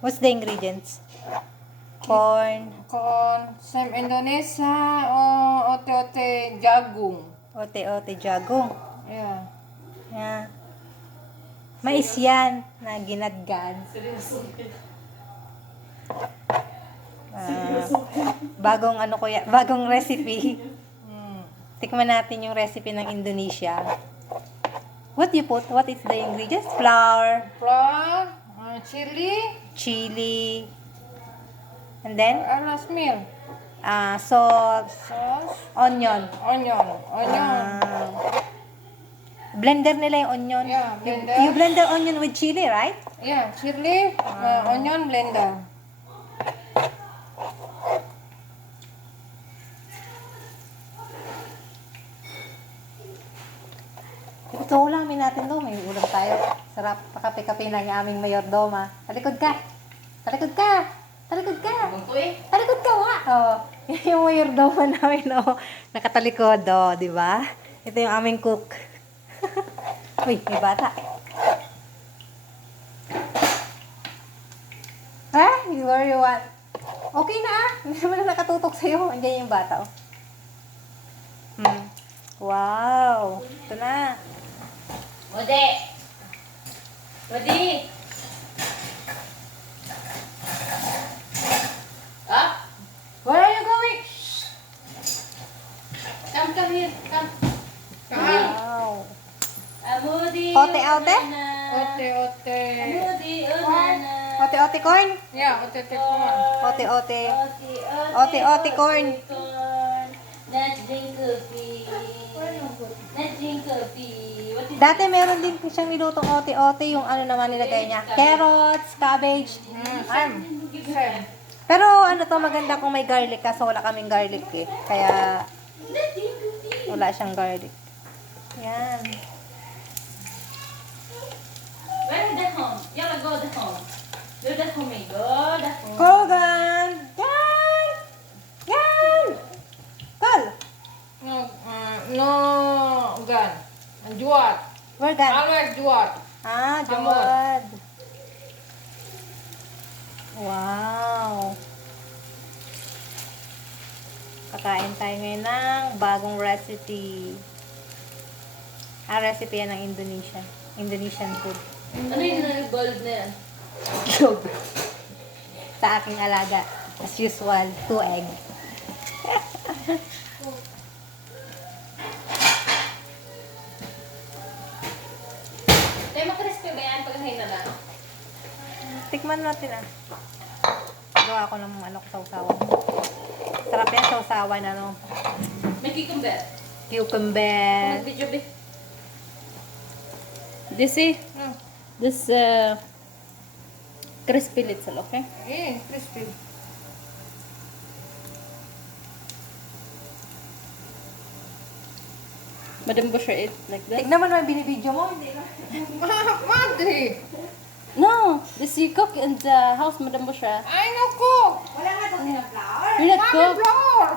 What's the ingredients? Corn, Con Sam Indonesia o ote-ote jagung. ote-ote jagung. Yeah. Yeah. Mais yan na ginadgad. Ah, bagong ano ko ya, bagong recipe. Mm. Tikman natin yung recipe ng Indonesia. What you put? What is the ingredients? Flour, Flour, uh, chili, chili, and then alas meal, ah salt, sauce, onion. onion, onion. Ah, blender nila yung onion. Yeah, You- blender. You, blend the onion with chili, right? Yeah, chili, uh, onion blender. Ito ulamin natin do. May ulam tayo. Sarap. Pakape-kape lang yung aming mayordoma. Talikod ka. Talikod ka. Talikod ka. Talikod ka, wa. Oh, yan yung mayordoma namin, oh. Nakatalikod, oh, di ba? Ito yung aming cook. Uy, may bata. Ha? You are you want? Okay na ah. Hindi naman na nakatutok sa'yo. Andiyan yung bata, oh. Hmm. Wow. Ito na. Ode! Ode! Up! Where are you going? Come, come here. Come. Wow. Amudi. Ote-ote? Ote-ote. Amudi, unana. Ote-ote corn? Yeah, ote-ote corn. Ote-ote. Ote-ote. Ote-ote corn. corn. Let's drink coffee. Let's drink coffee. Dati meron din siyang nilutong ote-ote yung ano naman nilagay niya. Carrots, cabbage. Mm. Pero ano to maganda kung may garlic kaso wala kaming garlic eh. Kaya wala siyang garlic. Yan. Where is the home? Yalla, go the home. Do the home. Go the home. Kogan! Yan! Yan! Kal! No, uh, no gun. Gan? Always juat. Ah, Hamon. jawad. Wow. Kakain tayo ngayon ng bagong recipe. Ah, recipe yan ng Indonesia. Indonesian food. Ano yung gold na yan? Sa aking alaga. As usual, two egg. Tikman natin ah. Gawa ko ng ano ko sausawan. Sarap yan sausawan ano. May cucumber. Cucumber. Mag-video. This is, Mm. this uh, crispy little, okay? Eh, crispy. Madam Busher eat like that? Tignan mo naman binibidyo mo. Hindi na. Madre. No, this you cook in the house, Madam. I no cook. Wala nga daw silang flour. You not Mami cook? flour.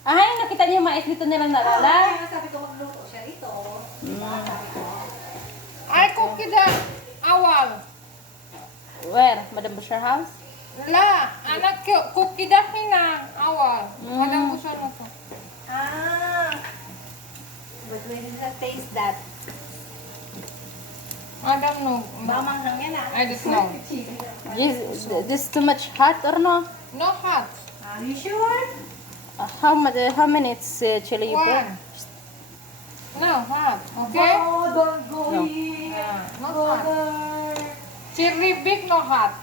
Ay, nakita niyo yung mais dito nilang nalala? Kaya sabi ko magluto siya rito. I cook the awal. Where? Madam Busher house? La, anak ko cook the hina awal. Madam gusto mo ko. Ah. But we did not taste that. Madam don't know. I don't know. This, this too much hot or no? No hot. Are you sure? Uh, how much? How minutes uh, chili you put? No hot. Okay? Oh, don't go No. here. Ah, no hot. Brother. Chili big no hot.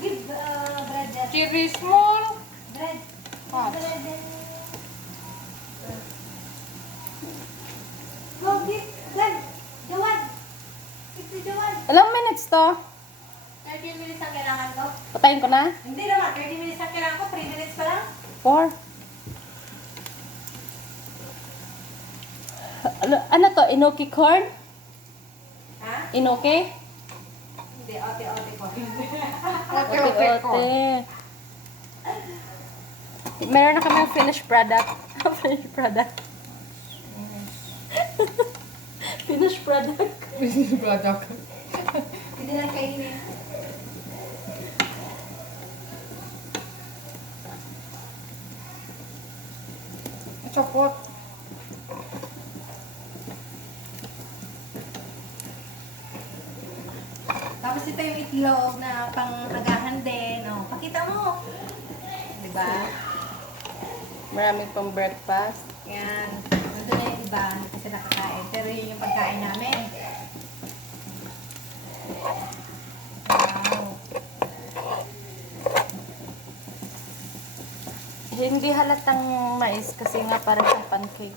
Give uh, bread. Chili small Bread. hot. Bread minutes to? 30 minutes ang kailangan ko. Patayin ko na? Hindi naman, 30 minutes ang kailangan ko. 3 minutes pa lang. Four? Ano, ano to? Inoki corn? Ha? Inoki? Hindi, ote-ote ko. Okay, okay, corn. Ote-ote. Meron na kami finished product. finished product. finished product. Badak. Hindi na kainin. Chopot. Tapos ito yung itlog na pang-agahan din. O, pakita mo. Diba? Maraming pang breakfast. Yan. Nandun na yung iba kasi nakakain. Pero yun yung pagkain namin. Hindi halatang mais kasi nga para siyang pancake.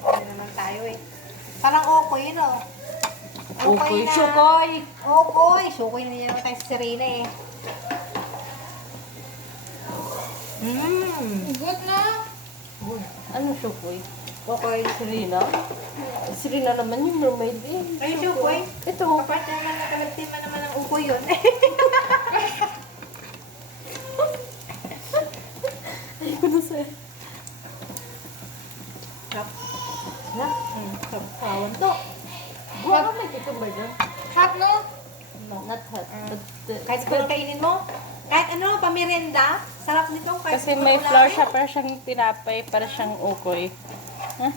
Ano naman tayo eh. Parang okoy, no? Ukoy, na- syukoy! Okoy! Syukoy na naman tayo sa Serena eh. Mmm! Good na. Ano syukoy? Okoy. Serena? Serena naman yung mermaid eh. Ay, syukoy. Ito. Kapag naman nakalagtin mo naman ang ukoy yun. Ay, ko na sa'yo. Sarap. Na? Mm, sarap. Kawan to. Buwan may cucumber dyan. Hot no? No, not hot. But, uh, Kahit siguro kainin mo, kahit ano, pamerienda, sarap nito. Kasi may flour siya, para siyang tinapay, para siyang ukoy. Ha?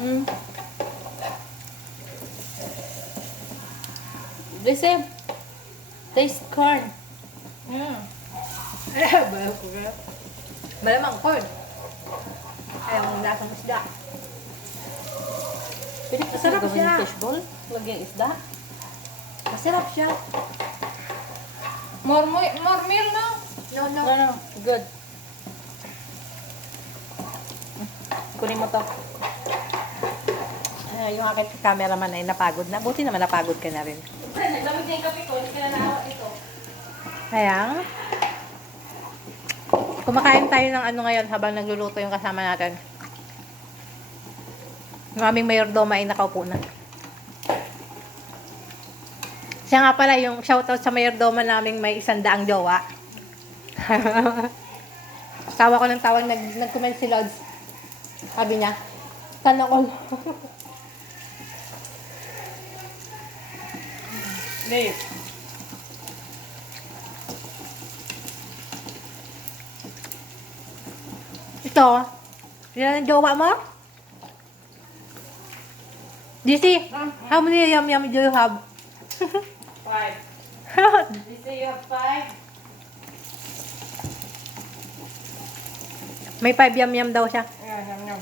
Mm. Listen. Taste corn. Mm. Bayaw ko ba? Malamang corn. Ayaw mong lasang isda. Pwede kasi Masarap gawin siya. fishball. Lagyan isda. Masarap siya. More, mo- more meal no? No, no. No, no. Good. Kunin mo to. Ah, yung aking cameraman ay napagod na. Buti naman napagod ka na rin. Nagdamig na yung kape ko. Hindi ka na naawa ito. Kaya, kumakain tayo ng ano ngayon habang nagluluto yung kasama natin. Yung aming mayordoma ay nakaupo na. Siya nga pala yung shoutout sa mayordoma naming may isang daang jowa. tawa ko ng tawa, nag, nag-comment si Lods. Sabi niya, sana all. Babe. Ito, yan ang jowa mo? DC, how many yum yum do you have? Five. Say you have five? May five yum yum daw siya. Yeah, yum, yum.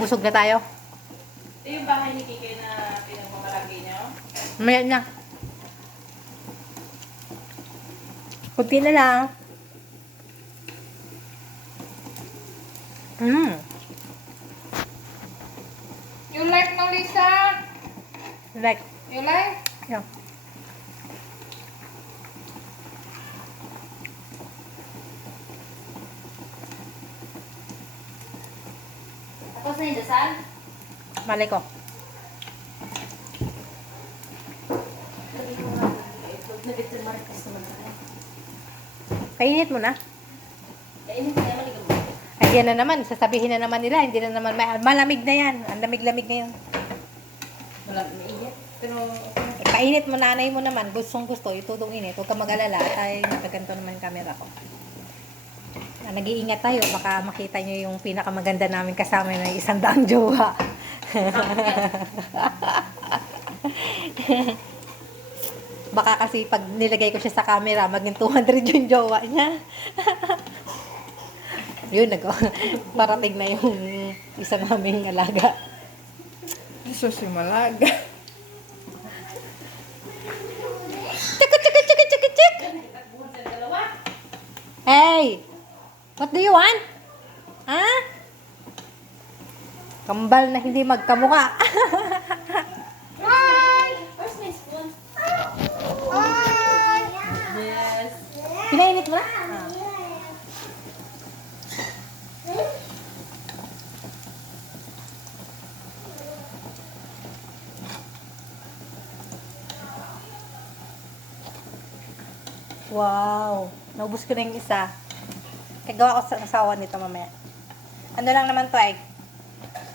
Mabusog na tayo. Ito yung bahay ni Kike na pinagmamalaki niyo? Maya na. Kunti na lang. Mm. You like no Lisa? Like, You like? yeah. Tapos na yung dasal? Malay ko. Painit mo na. Kainin ko naman ikaw. Ay, yan na naman. Sasabihin na naman nila. Hindi na naman. ma- Malamig na yan. Ang lamig-lamig na yan. Wala, maiyak. Pero, Eh, Painit mo, nanay mo naman. Gustong gusto. Itudong init. Huwag ka mag-alala. Ay, nakaganto naman yung camera ko. Ah, nag-iingat tayo. Baka makita nyo yung pinakamaganda namin kasama na isang daang jowa. Baka kasi pag nilagay ko siya sa camera, maging 200 yung jowa niya. Yun, nag parating na yung isa naming alaga. Iso si Malaga. Chika, chik! takbuhan sa dalawa. Hey! What do you want? Ha? Kambal na hindi magkamuka. Where's my spoon? Yes. Pinainit mo na? Ah. Wow. Naubos ko na yung isa. Kagawa ko sa asawa nito mamaya. Ano lang naman to ay?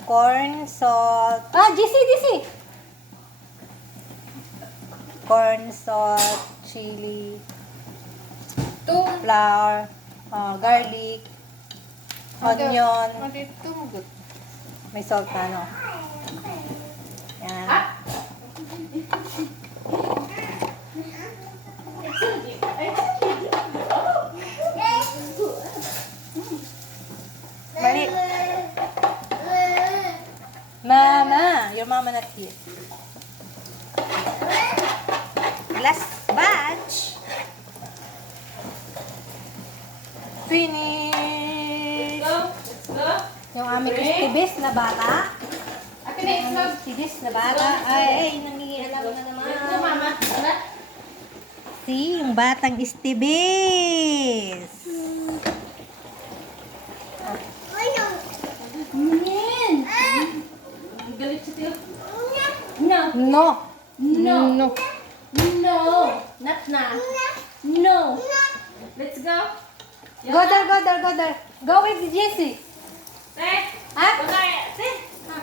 Corn, salt. Ah, GC, GC! Corn, salt, chili, Tum. flour, ah, garlic, onion. Mati tumugot. May salt na, no? Yan. Mali. Mama, your mama not here. Last batch. Finish. Go. Let's go. Yung aming istibis na bata. Akin na itlog. istibis na bata. Ay, ay, nangingialam na naman. Let's go, mama. See, yung batang istibis. Min! Ang galit siya tiyo. No. No. No. No. No. Not na. No. Let's go. Go there, go there, go there. Go with Jessie. Eh. Ha? Bakay. Eh. Ha.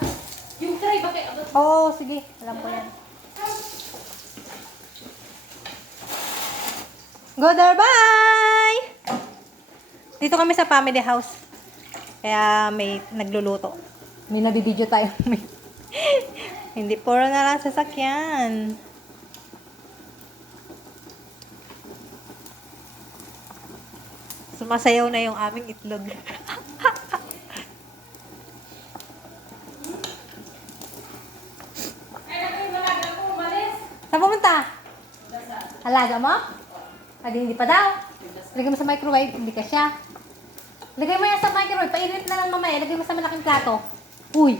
Yung tray bakit abot? Oo, oh, sige. Alam ko yan. Go there, bye! Dito kami sa family house. Kaya may nagluluto. May nabibideo tayo. Hindi, puro na lang sasakyan. Sumasayaw na yung aming itlog. Saan pumunta? Alaga mo? Adi, hindi pa daw. Lagay mo sa microwave, hindi ka siya. Lagay mo yan sa microwave, painit na lang mamaya. Lagay mo sa malaking plato. Uy!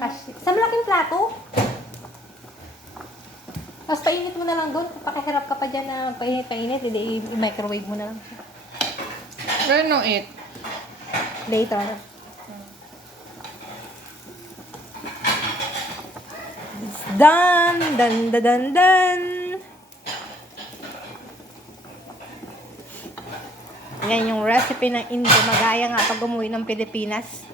Kash, sa malaking plato? Tapos painit mo na lang doon. Pakihirap ka pa dyan na painit-painit. Hindi, i-microwave mo na lang. siya. Where no eat? Later. It's done! Dun, dun, dun, dun! Yan yung recipe ng Indo. Magaya nga pag umuwi ng Pilipinas.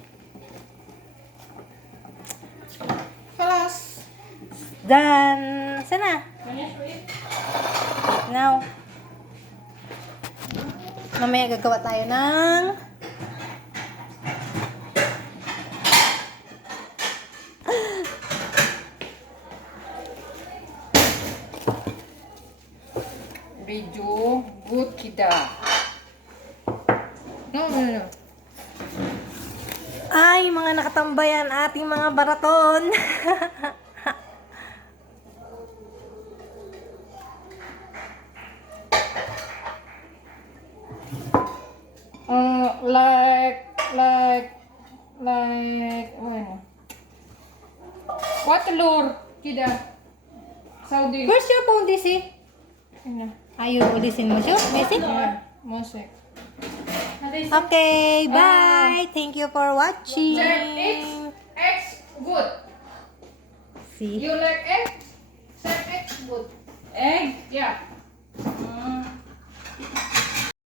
Done! Sana? With? Now. Mamaya gagawa tayo ng Video good kita. No, no, no. Ay, mga nakatambayan ating mga baraton. like, bueno. What lure kita? Saudi. Where's your phone, DC? Ano? Ayun, ulisin mo siya. Messi? Yeah, Mosek. Natin Okay, bye. Thank you for watching. Eggs. Eggs good. See? You like eggs? Check eggs good. egg. Yeah. Mm.